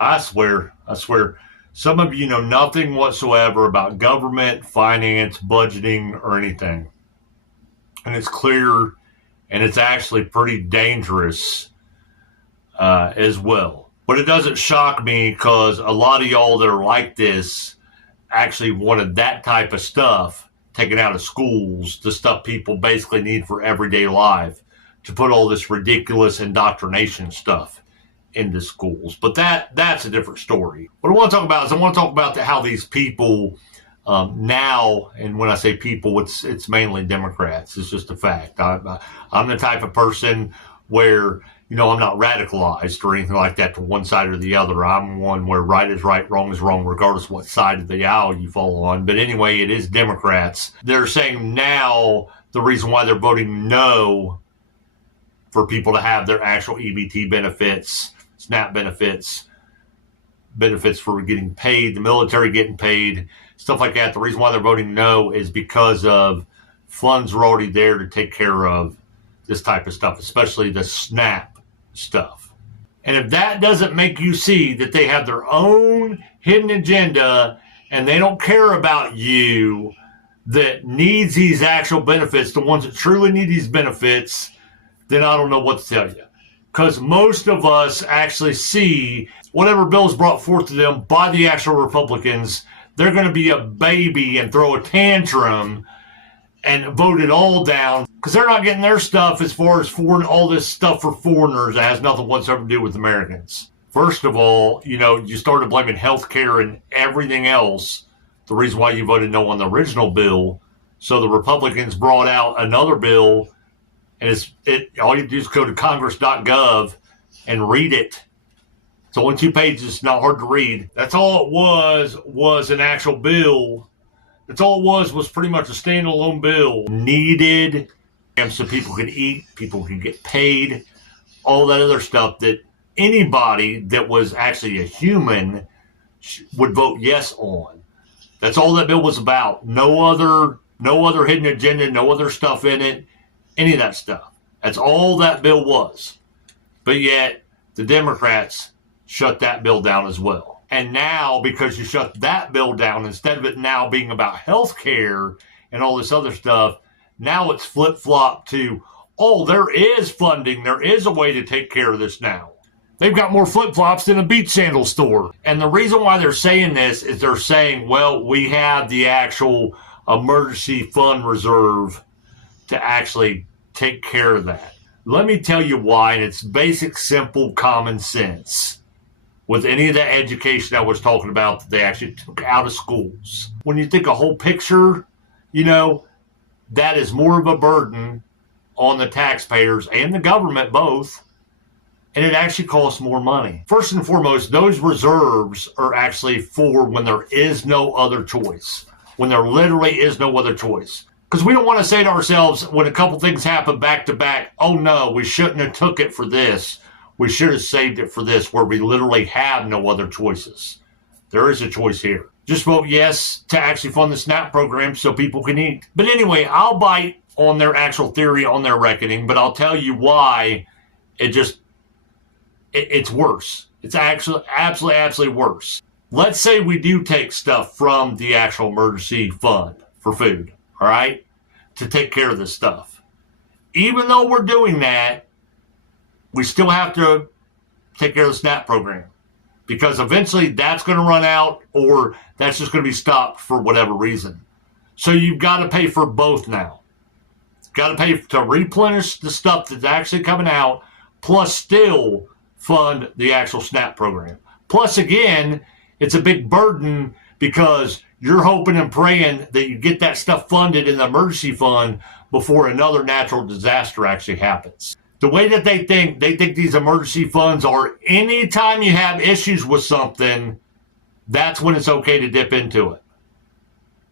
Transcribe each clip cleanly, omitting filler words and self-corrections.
I swear. Some of you know nothing whatsoever about government, finance, budgeting, or anything. And it's clear, and it's actually pretty dangerous as well. But it doesn't shock me because a lot of y'all that are like this actually wanted that type of stuff taken out of schools, the stuff people basically need for everyday life, to put all this ridiculous indoctrination stuff into schools. But that's a different story. What I want to talk about is how these people now, and when I say people, it's mainly Democrats. It's just a fact. I'm the type of person where, I'm not radicalized or anything like that to one side or the other. I'm one where right is right, wrong is wrong, regardless of what side of the aisle you fall on. But anyway, it is Democrats. They're saying now the reason why they're voting no for people to have their actual EBT benefits, SNAP benefits for getting paid, the military getting paid, stuff like that. The reason why they're voting no is because of funds are already there to take care of this type of stuff, especially the SNAP stuff. And if that doesn't make you see that they have their own hidden agenda and they don't care about you that needs these actual benefits, the ones that truly need these benefits, then I don't know what to tell you. Because most of us actually see whatever bill is brought forth to them by the actual Republicans, they're going to be a baby and throw a tantrum and vote it all down because they're not getting their stuff as far as all this stuff for foreigners that has nothing whatsoever to do with Americans. First of all, you started blaming healthcare and everything else, the reason why you voted no on the original bill. So the Republicans brought out another bill, and all you do is go to congress.gov and read it. It's only 2 pages, not hard to read. That's all it was an actual bill. That's all it was pretty much a standalone bill. Needed so people could eat, people could get paid, all that other stuff that anybody that was actually a human would vote yes on. That's all that bill was about. No other hidden agenda, no other stuff in it, any of that stuff. That's all that bill was. But yet, the Democrats shut that bill down as well. And now, because you shut that bill down, instead of it now being about health care and all this other stuff, now it's flip-flopped to, there is funding. There is a way to take care of this now. They've got more flip-flops than a beach sandal store. And the reason why they're saying this is they're saying, well, we have the actual emergency fund reserve to actually take care of that. Let me tell you why, and it's basic, simple, common sense. With any of the education I was talking about that they actually took out of schools. When you think a whole picture, that is more of a burden on the taxpayers and the government both, and it actually costs more money. First and foremost, those reserves are actually for when there is no other choice, when there literally is no other choice. Because we don't want to say to ourselves, when a couple things happen back to back, oh no, we shouldn't have took it for this. We should have saved it for this, where we literally have no other choices. There is a choice here. Just vote yes to actually fund the SNAP program so people can eat. But anyway, I'll bite on their actual theory, on their reckoning, but I'll tell you why it's worse. It's actually absolutely worse. Let's say we do take stuff from the actual emergency fund for food, all right, to take care of this stuff. Even though we're doing that, we still have to take care of the SNAP program because eventually that's going to run out or that's just going to be stopped for whatever reason. So you've got to pay for both now. You've got to pay to replenish the stuff that's actually coming out, plus still fund the actual SNAP program. Plus, again, it's a big burden because you're hoping and praying that you get that stuff funded in the emergency fund before another natural disaster actually happens. The way that they think these emergency funds are anytime you have issues with something, that's when it's okay to dip into it.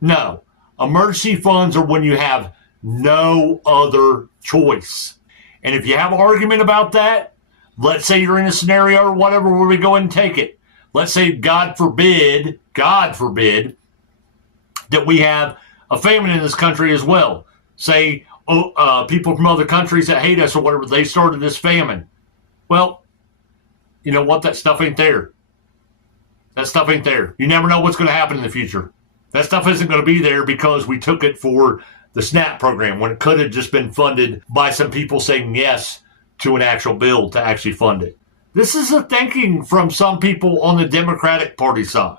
No, emergency funds are when you have no other choice. And if you have an argument about that, let's say you're in a scenario or whatever where we go and take it. Let's say, God forbid, that we have a famine in this country as well. Say, people from other countries that hate us or whatever, they started this famine. Well, you know what? That stuff ain't there. That stuff ain't there. You never know what's going to happen in the future. That stuff isn't going to be there because we took it for the SNAP program when it could have just been funded by some people saying yes to an actual bill to actually fund it. This is the thinking from some people on the Democratic Party side.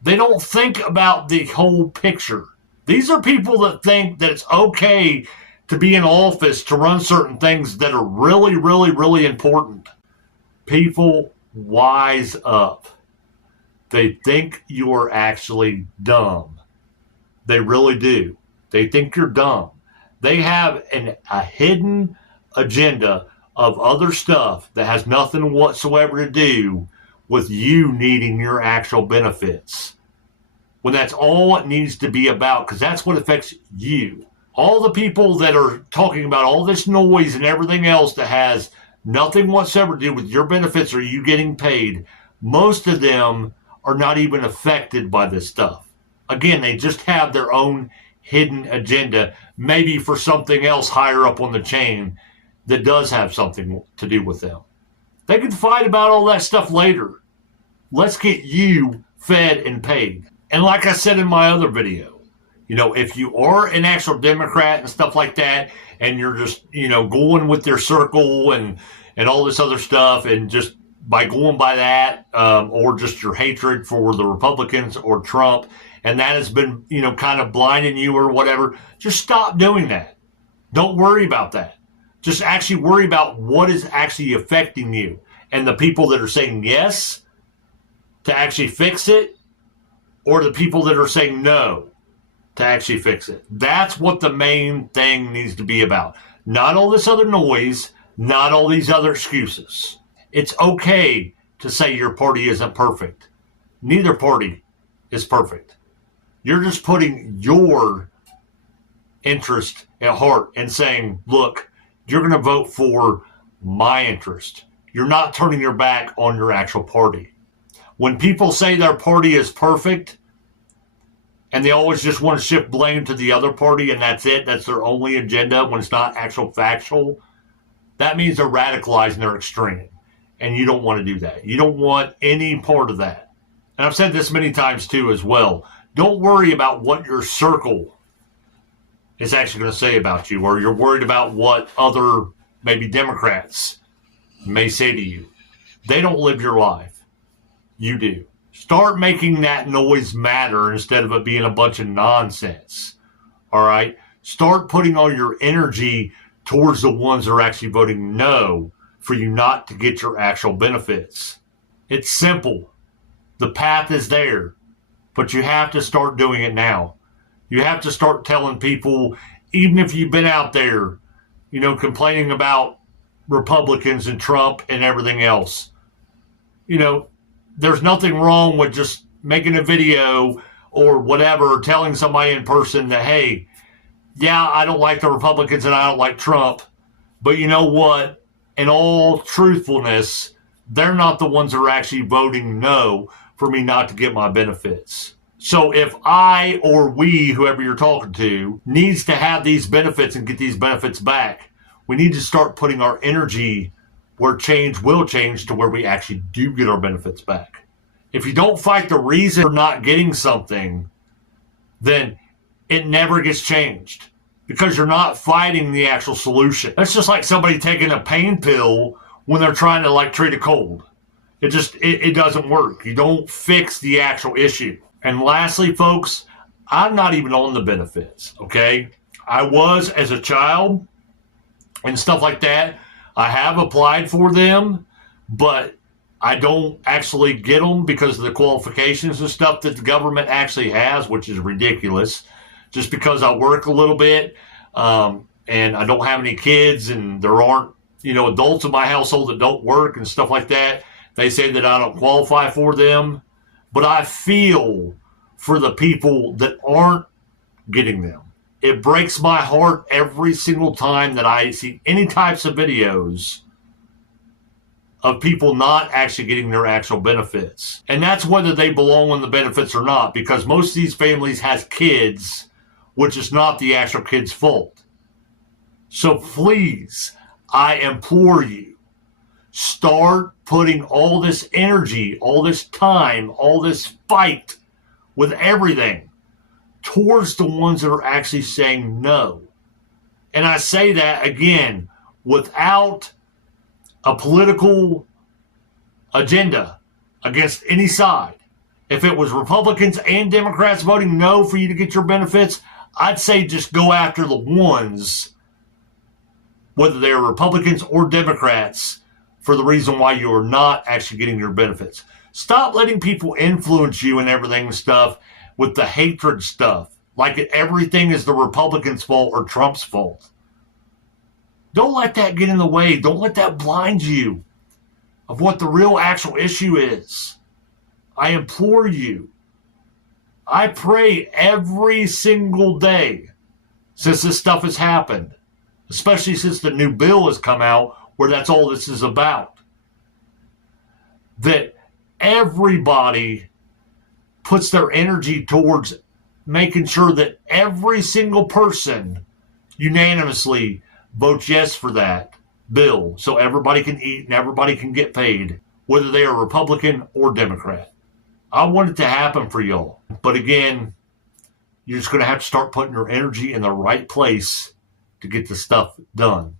They don't think about the whole picture. These are people that think that it's okay to be in office to run certain things that are really, really, really important. People, wise up. They think you are actually dumb. They really do. They think you're dumb. They have a hidden agenda of other stuff that has nothing whatsoever to do with you needing your actual benefits. When that's all it needs to be about, because that's what affects you. All the people that are talking about all this noise and everything else that has nothing whatsoever to do with your benefits or you getting paid, most of them are not even affected by this stuff. Again, they just have their own hidden agenda, maybe for something else higher up on the chain that does have something to do with them. They can fight about all that stuff later. Let's get you fed and paid. And like I said in my other video, if you are an actual Democrat and stuff like that, and you're just, going with their circle and all this other stuff, and just by going by that, or just your hatred for the Republicans or Trump, and that has been, kind of blinding you or whatever, just stop doing that. Don't worry about that. Just actually worry about what is actually affecting you and the people that are saying yes to actually fix it, or the people that are saying no to actually fix it. That's what the main thing needs to be about. Not all this other noise, not all these other excuses. It's okay to say your party isn't perfect. Neither party is perfect. You're just putting your interest at heart and saying, look, you're going to vote for my interest. You're not turning your back on your actual party. When people say their party is perfect and they always just want to shift blame to the other party and that's it, that's their only agenda when it's not actual factual, that means they're radicalizing their extreme. And you don't want to do that. You don't want any part of that. And I've said this many times too as well. Don't worry about what your circle is actually going to say about you, or you're worried about what other maybe Democrats may say to you. They don't live your life. You do. Start making that noise matter instead of it being a bunch of nonsense. All right? Start putting all your energy towards the ones that are actually voting no for you not to get your actual benefits. It's simple. The path is there, but you have to start doing it now. You have to start telling people, even if you've been out there, complaining about Republicans and Trump and everything else, there's nothing wrong with just making a video or whatever, telling somebody in person that, hey, yeah, I don't like the Republicans and I don't like Trump, but you know what? In all truthfulness, they're not the ones that are actually voting no for me not to get my benefits. So if I or we, whoever you're talking to, needs to have these benefits and get these benefits back, we need to start putting our energy where change will change to where we actually do get our benefits back. If you don't fight the reason for not getting something, then it never gets changed because you're not fighting the actual solution. That's just like somebody taking a pain pill when they're trying to treat a cold. It doesn't work. You don't fix the actual issue. And lastly, folks, I'm not even on the benefits, okay? I was as a child and stuff like that. I have applied for them, but I don't actually get them because of the qualifications and stuff that the government actually has, which is ridiculous. Just because I work a little bit and I don't have any kids and there aren't, adults in my household that don't work and stuff like that, they say that I don't qualify for them. But I feel for the people that aren't getting them. It breaks my heart every single time that I see any types of videos of people not actually getting their actual benefits. And that's whether they belong on the benefits or not, because most of these families has kids, which is not the actual kid's fault. So please, I implore you, Start putting all this energy, all this time, all this fight with everything towards the ones that are actually saying no. And I say that again without a political agenda against any side. If it was Republicans and Democrats voting no for you to get your benefits, I'd say just go after the ones, whether they're Republicans or Democrats, for the reason why you are not actually getting your benefits. Stop letting people influence you and everything and stuff with the hatred stuff, like everything is the Republicans' fault or Trump's fault. Don't let that get in the way. Don't let that blind you of what the real actual issue is. I implore you. I pray every single day since this stuff has happened, especially since the new bill has come out where that's all this is about, that everybody puts their energy towards making sure that every single person unanimously votes yes for that bill so everybody can eat and everybody can get paid, whether they are Republican or Democrat. I want it to happen for y'all. But again, you're just going to have to start putting your energy in the right place to get the stuff done.